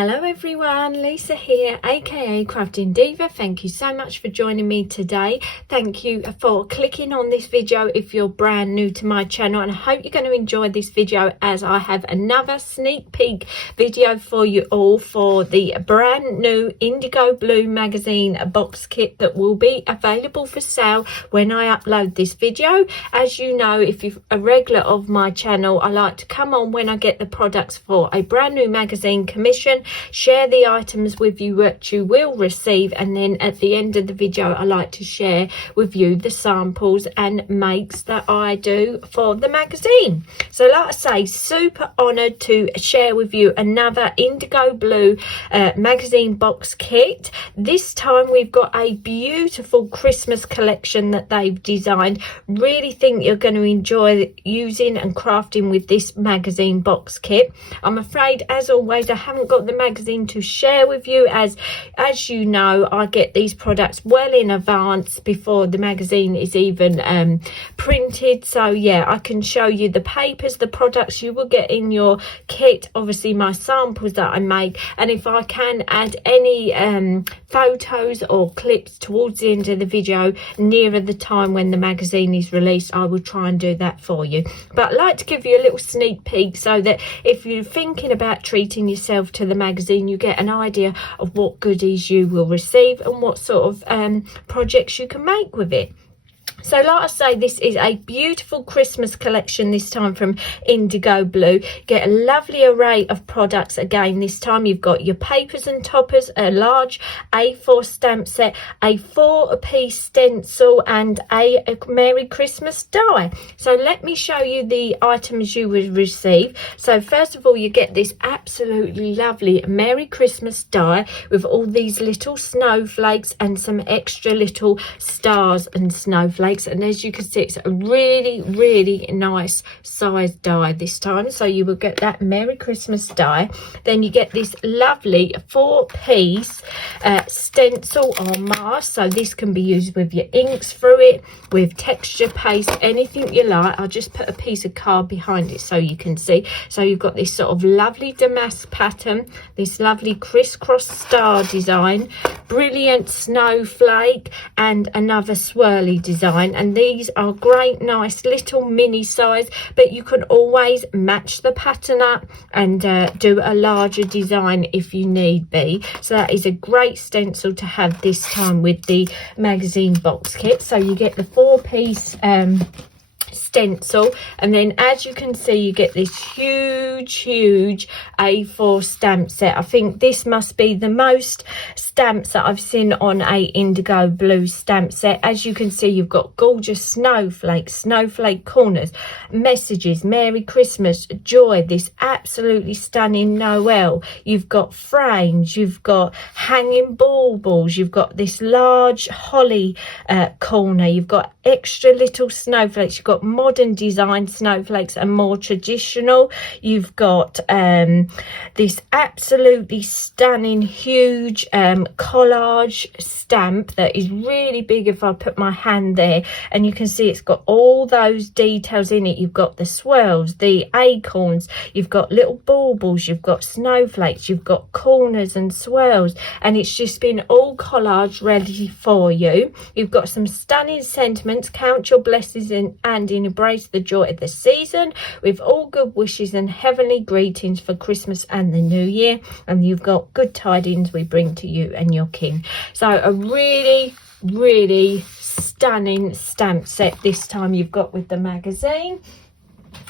Hello everyone, Lisa here, aka Crafting Diva. Thank you so much for joining me today. Thank you for clicking on this video if you're brand new to my channel, and I hope you're going to enjoy this video as I have another sneak peek video for you all for the brand new IndigoBlu magazine box kit that will be available for sale when I upload this video. As you know, if you're a regular of my channel, I like to come on when I get the products for a brand new magazine commission, share the items with you that you will receive, and then at the end of the video I like to share with you the samples and makes that I do for the magazine. So like I say, super honoured to share with you another IndigoBlu magazine box kit. This time we've got a beautiful Christmas collection that they've designed. Really think you're going to enjoy using and crafting with this magazine box kit. I'm afraid, as always, I haven't got the magazine to share with you, as you know, I get these products well in advance before the magazine is even printed. So yeah, I can show you the papers, the products you will get in your kit, obviously my samples that I make, and if I can add any photos or clips towards the end of the video nearer the time when the magazine is released, I will try and do that for you. But I'd like to give you a little sneak peek so that if you're thinking about treating yourself to the magazine, you get an idea of what goodies you will receive and what sort of projects you can make with it. So like I say, this is a beautiful Christmas collection this time from IndigoBlu. Get a lovely array of products again. This time you've got your papers and toppers, a large A4 stamp set, a 4-piece stencil, and a Merry Christmas die. So let me show you the items you will receive. So first of all, you get this absolutely lovely Merry Christmas die with all these little snowflakes and some extra little stars and snowflakes. And as you can see, it's a really nice size die this time, so you will get that Merry Christmas die. Then you get this lovely 4-piece stencil or mask, so this can be used with your inks through it, with texture paste, anything you like. I'll just put a piece of card behind it so you can see. So you've got this sort of lovely damask pattern, this lovely crisscross star design, brilliant snowflake, and another swirly design. And these are great, nice little mini size, but you can always match the pattern up and do a larger design if you need be. So that is a great stencil to have this time with the magazine box kit. So you get the 4-piece stencil, and then as you can see, you get this huge A4 stamp set. I think this must be the most stamps that I've seen on a IndigoBlu stamp set. As you can see, you've got gorgeous snowflakes, snowflake corners, messages, Merry Christmas, joy, this absolutely stunning Noel. You've got frames, you've got hanging baubles, you've got this large holly corner, you've got extra little snowflakes, you've got modern design snowflakes and more traditional. You've got this absolutely stunning huge collage stamp that is really big. If I put my hand there, and you can see it's got all those details in it. You've got the swirls, the acorns, you've got little baubles, you've got snowflakes, you've got corners and swirls, and it's just been all collage ready for you. You've got some stunning sentiments: count your blessings and embrace the joy of the season, with all good wishes and heavenly greetings for Christmas and the new year. And you've got good tidings we bring to you and your king. So a really stunning stamp set this time you've got with the magazine.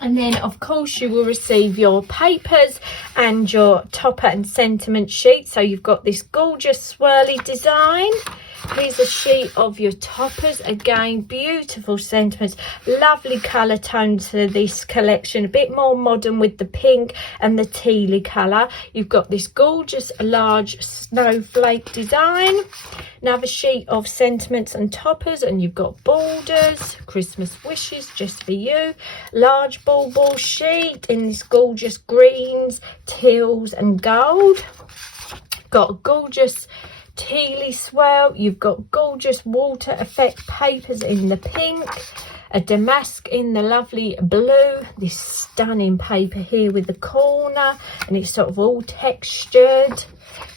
And then of course you will receive your papers and your topper and sentiment sheet. So you've got this gorgeous swirly design. Here's a sheet of your toppers. Again, beautiful sentiments, lovely colour tone to this collection, a bit more modern with the pink and the tealy colour. You've got this gorgeous large snowflake design, another sheet of sentiments and toppers, and you've got borders, Christmas wishes just for you, large bauble sheet in this gorgeous greens, teals and gold. Got a gorgeous tealy swirl. You've got gorgeous water effect papers in the pink, a damask in the lovely blue, this stunning paper here with the corner, and it's sort of all textured.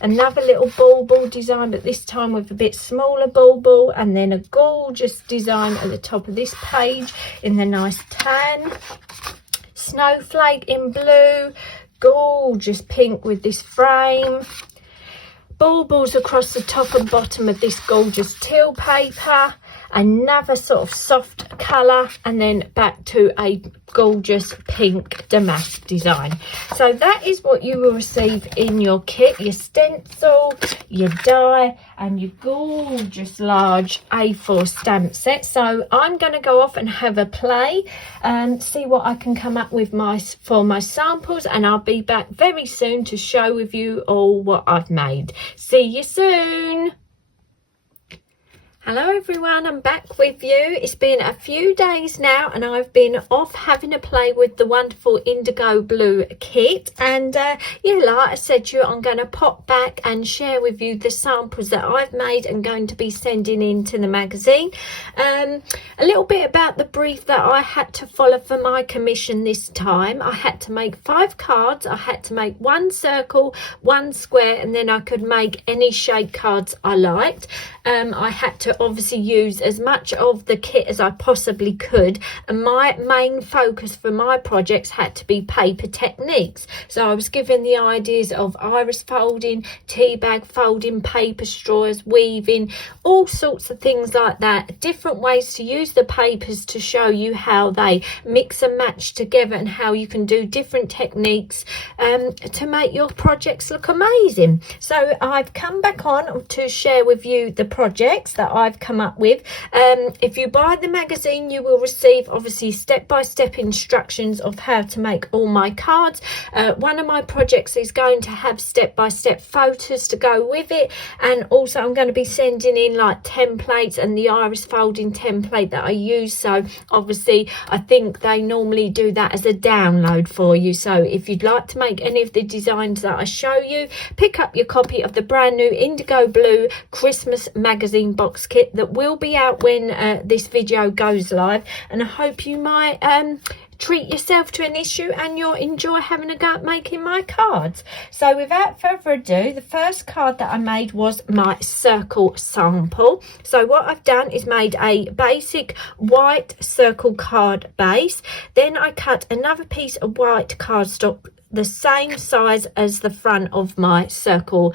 Another little bauble design, but this time with a bit smaller bauble, and then a gorgeous design at the top of this page in the nice tan. Snowflake in blue, gorgeous pink with this frame. Baubles across the top and bottom of this gorgeous teal paper. Another sort of soft colour, and then back to a gorgeous pink damask design. So that is what you will receive in your kit: your stencil, your die, and your gorgeous large A4 stamp set. So I'm going to go off and have a play and see what I can come up with for my samples, and I'll be back very soon to show with you all what I've made. See you soon. Hello everyone, I'm back with you. It's been a few days now and I've been off having a play with the wonderful IndigoBlu kit, and yeah, like I said to you, I'm going to pop back and share with you the samples that I've made and going to be sending into the magazine. A little bit about the brief that I had to follow for my commission this time. I had to make 5 cards. I had to make 1 circle, 1 square, and then I could make any shape cards I liked. I had to obviously use as much of the kit as I possibly could, and my main focus for my projects had to be paper techniques. So I was given the ideas of iris folding, tea bag folding, paper straws, weaving, all sorts of things like that, different ways to use the papers to show you how they mix and match together and how you can do different techniques to make your projects look amazing. So I've come back on to share with you the projects that I've come up with. If you buy the magazine, you will receive obviously step-by-step instructions of how to make all my cards. One of my projects is going to have step-by-step photos to go with it, and also I'm going to be sending in like templates and the iris folding template that I use. So obviously I think they normally do that as a download for you. So if you'd like to make any of the designs that I show you, pick up your copy of the brand new IndigoBlu Christmas magazine box kit that will be out when this video goes live, and I hope you might treat yourself to an issue and you'll enjoy having a go at making my cards. So without further ado, the first card that I made was my circle sample. So what I've done is made a basic white circle card base, then I cut another piece of white cardstock the same size as the front of my circle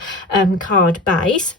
card base.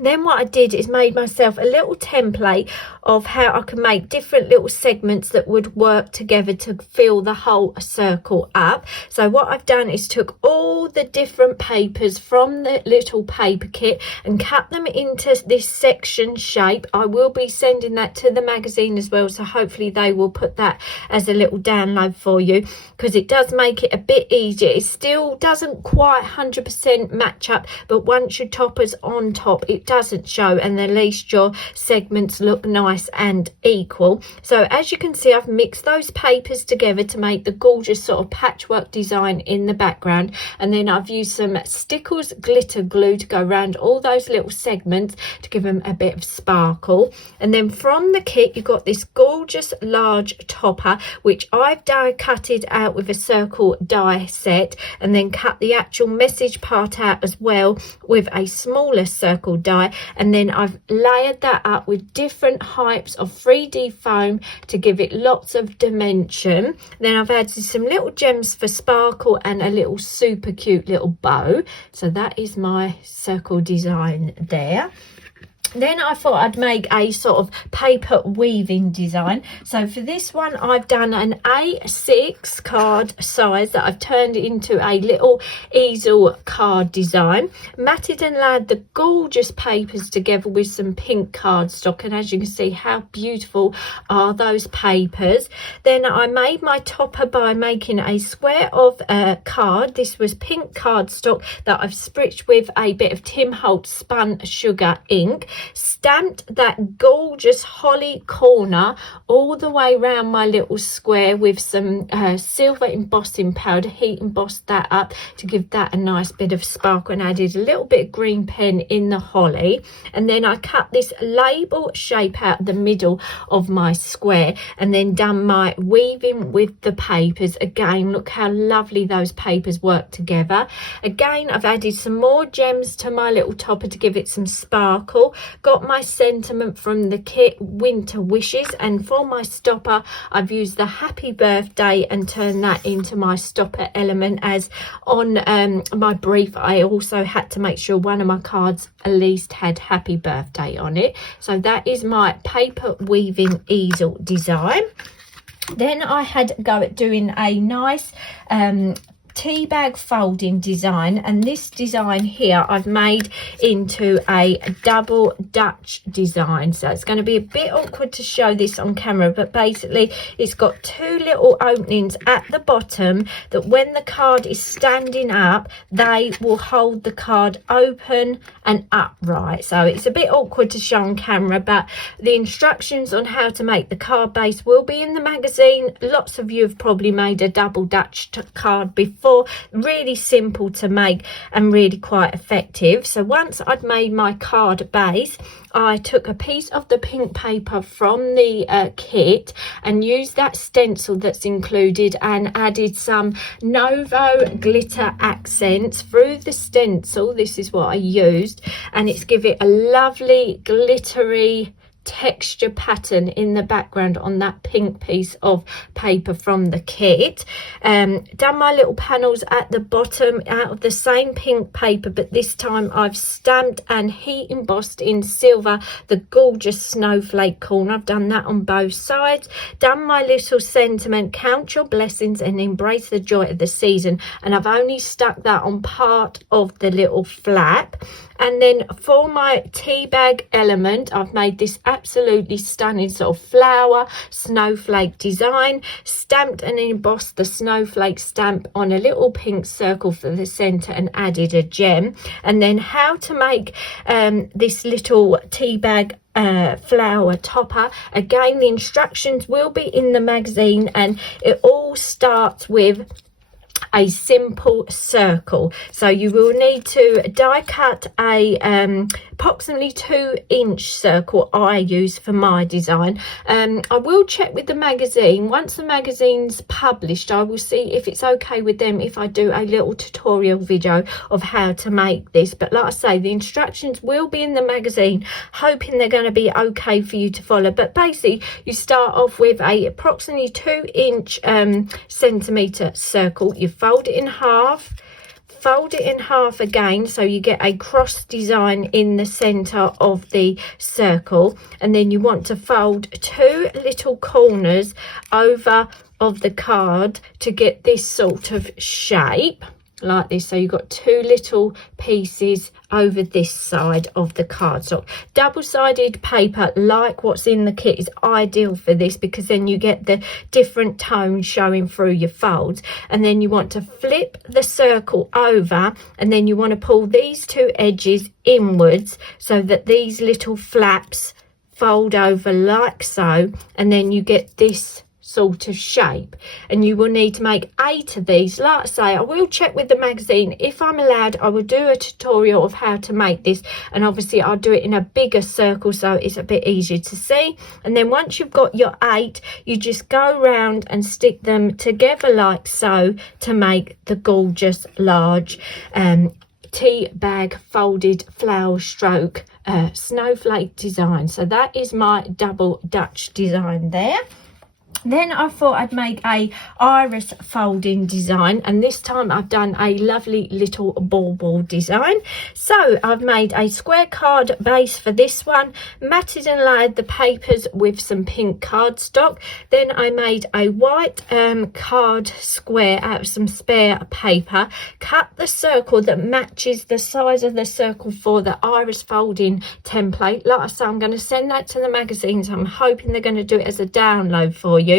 Then what I did is made myself a little template of how I can make different little segments that would work together to fill the whole circle up. So what I've done is took all the different papers from the little paper kit and cut them into this section shape. I will be sending that to the magazine as well, so hopefully they will put that as a little download for you, because it does make it a bit easier. It still doesn't quite 100% match up, but once your topper's on top, it doesn't show, and at least your segments look nice and equal. So as you can see, I've mixed those papers together to make the gorgeous sort of patchwork design in the background, and then I've used some Stickles glitter glue to go around all those little segments to give them a bit of sparkle. And then from the kit you've got this gorgeous large topper, which I've die cutted out with a circle die set, and then cut the actual message part out as well with a smaller circle die, and then I've layered that up with different types of 3D foam to give it lots of dimension. Then I've added some little gems for sparkle and a little super cute little bow. So that is my circle design there. Then I thought I'd make a sort of paper weaving design. So for this one, I've done an A6 card size that I've turned into a little easel card design. Matted and layered the gorgeous papers together with some pink cardstock. And as you can see, how beautiful are those papers. Then I made my topper by making a square of card. This was pink cardstock that I've spritzed with a bit of Tim Holtz spun sugar ink. stamped that gorgeous holly corner all the way around my little square with some silver embossing powder. Heat embossed that up to give that a nice bit of sparkle, and added a little bit of green pen in the holly. And then I cut this label shape out the middle of my square, and then done my weaving with the papers. Again, look how lovely those papers work together. Again, I've added some more gems to my little topper to give it some sparkle. Got my sentiment from the kit, Winter Wishes, and for my stopper I've used the happy birthday and turned that into my stopper element, as on my brief I also had to make sure one of my cards at least had happy birthday on it. So that is my paper weaving easel design. Then I had a go at doing a nice tea bag folding design, and this design here I've made into a double Dutch design. So it's going to be a bit awkward to show this on camera, but basically it's got two little openings at the bottom that when the card is standing up they will hold the card open and upright. So it's a bit awkward to show on camera, but the instructions on how to make the card base will be in the magazine. Lots of you have probably made a double Dutch card before. Really simple to make and really quite effective. So once I'd made my card base, I took a piece of the pink paper from the kit and used that stencil that's included and added some Novo glitter accents through the stencil. This is what I used, and it's give it a lovely glittery texture pattern in the background on that pink piece of paper from the kit. Done my little panels at the bottom out of the same pink paper, but this time I've stamped and heat embossed in silver the gorgeous snowflake corner. I've done that on both sides. Done my little sentiment, count your blessings and embrace the joy of the season, and I've only stuck that on part of the little flap. And then for my tea bag element, I've made this absolutely stunning sort of flower snowflake design, stamped and embossed the snowflake stamp on a little pink circle for the center and added a gem. And then how to make this little tea bag flower topper. Again, the instructions will be in the magazine, and it all starts with a simple circle. So you will need to die cut a approximately 2-inch circle I use for my design. I will check with the magazine. Once the magazine's published, I will see if it's okay with them if I do a little tutorial video of how to make this. But like I say, the instructions will be in the magazine, hoping they're going to be okay for you to follow. But basically you start off with a approximately 2-inch centimeter circle. You fold it in half, fold it in half again, so you get a cross design in the center of the circle, and then you want to fold 2 little corners over of the card to get this sort of shape like this. So you've got 2 little pieces over this side of the card. So double-sided paper like what's in the kit is ideal for this, because then you get the different tones showing through your folds. And then you want to flip the circle over, and then you want to pull these 2 edges inwards so that these little flaps fold over like so, and then you get this sort of shape. And you will need to make 8 of these. Like I say, I will check with the magazine. If I'm allowed, I will do a tutorial of how to make this, and obviously I'll do it in a bigger circle so it's a bit easier to see. And then once you've got your 8, you just go around and stick them together like so to make the gorgeous large tea bag folded flower stroke snowflake design. So that is my double Dutch design there. Then I thought I'd make a iris folding design, and this time I've done a lovely little ball design. So I've made a square card base for this one, matted and layered the papers with some pink cardstock. Then I made a white card square out of some spare paper, cut the circle that matches the size of the circle for the iris folding template. Like I say, I'm going to send that to the magazines. I'm hoping they're going to do it as a download for you.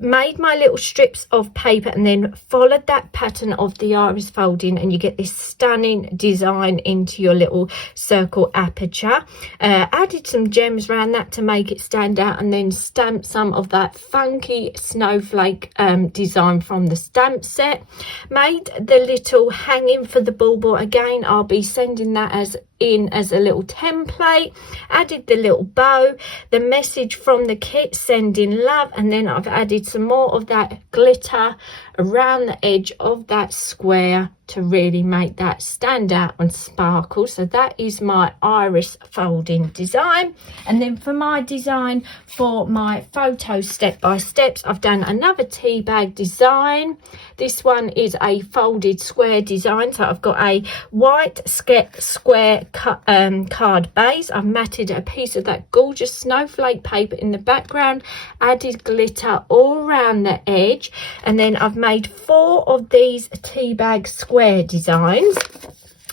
made my little strips of paper and then followed that pattern of the iris folding, and you get this stunning design into your little circle aperture. Added some gems around that to make it stand out, and then stamped some of that funky snowflake design from the stamp set. Made the little hanging for the bauble. Again, I'll be sending that as a little template. Added the little bow, the message from the kit, sending love, and then I've added some more of that glitter around the edge of that square to really make that stand out and sparkle. So that is my iris folding design. And then for my design for my photo step by steps, I've done another tea bag design. This one is a folded square design, so I've got a white square card base. I've matted a piece of that gorgeous snowflake paper in the background, added glitter all around the edge, and then I've made 4 of these tea bag square designs.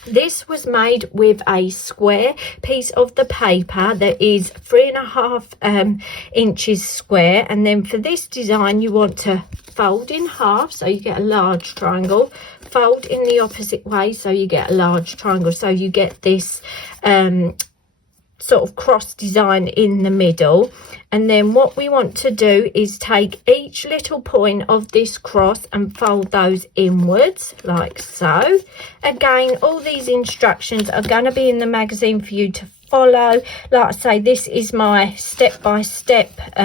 This was made with a square piece of the paper that is 3.5 inches square, and then for this design you want to fold in half so you get a large triangle, fold in the opposite way so you get a large triangle, so you get this sort of cross design in the middle. And then what we want to do is take each little point of this cross and fold those inwards like so. Again, all these instructions are going to be in the magazine for you to follow. Like I say, this is my step-by-step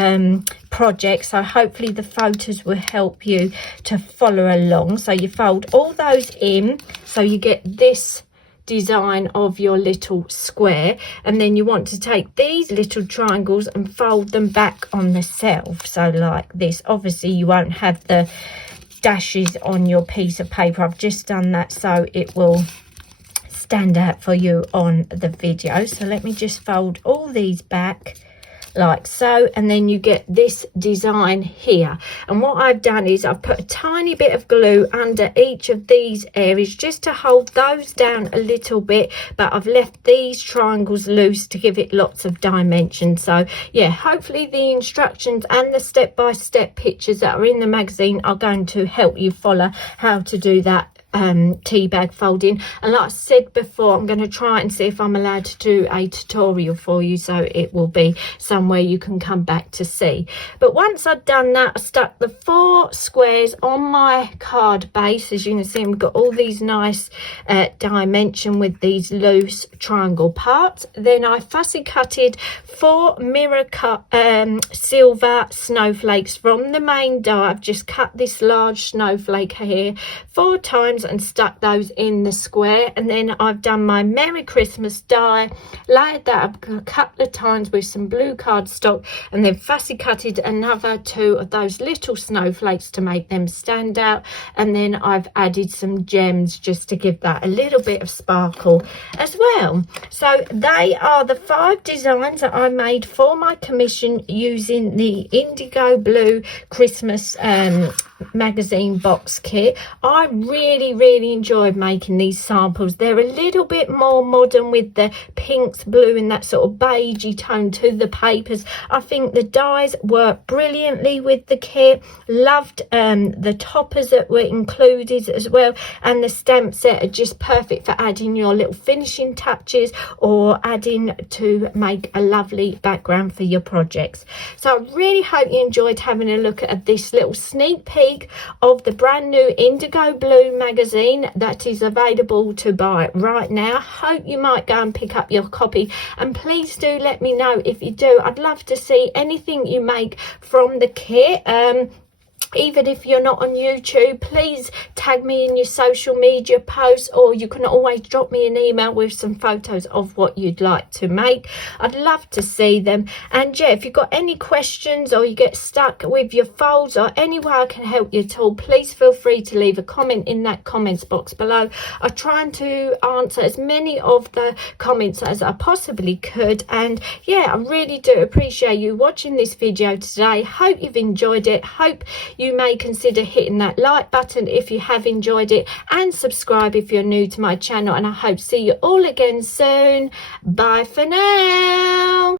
project, so hopefully the photos will help you to follow along. So you fold all those in so you get this design of your little square, and then you want to take these little triangles and fold them back on the self, so like this. Obviously you won't have the dashes on your piece of paper. I've just done that so it will stand out for you on the video. So let me just fold all these back like so, and then you get this design here. And what I've done is I've put a tiny bit of glue under each of these areas just to hold those down a little bit, but I've left these triangles loose to give it lots of dimension. So yeah, hopefully the instructions and the step-by-step pictures that are in the magazine are going to help you follow how to do that tea bag folding. And like I said before, I'm going to try and see if I'm allowed to do a tutorial for you, so it will be somewhere you can come back to see. But once I've done that, I stuck the 4 squares on my card base. As you can see, we've got all these nice dimension with these loose triangle parts. Then I fussy cutted 4 mirror cut silver snowflakes from the main die. I've just cut this large snowflake here 4 times and stuck those in the square. And then I've done my Merry Christmas die, layered that up a couple of times with some blue cardstock, and then fussy cutted another 2 of those little snowflakes to make them stand out. And then I've added some gems just to give that a little bit of sparkle as well. So they are the 5 designs that I made for my commission using the IndigoBlu Christmas magazine box kit. I really enjoyed making these samples. They're a little bit more modern with the pinks, blue and that sort of beigey tone to the papers. I think the dies work brilliantly with the kit. Loved the toppers that were included as well, and the stamp set are just perfect for adding your little finishing touches or adding to make a lovely background for your projects. So I really hope you enjoyed having a look at this little sneak peek of the brand new IndigoBlu magazine that is available to buy right now. Hope you might go and pick up your copy, and please do let me know if you do. I'd love to see anything you make from the kit. Even if you're not on YouTube, please tag me in your social media posts, or you can always drop me an email with some photos of what you'd like to make. I'd love to see them. And yeah, if you've got any questions or you get stuck with your folds or any way I can help you at all, please feel free to leave a comment in that comments box below. I'm trying to answer as many of the comments as I possibly could. And yeah, I really do appreciate you watching this video today. Hope you've enjoyed it. Hope you may consider hitting that like button if you have enjoyed it, and subscribe if you're new to my channel. And I hope to see you all again soon. Bye for now.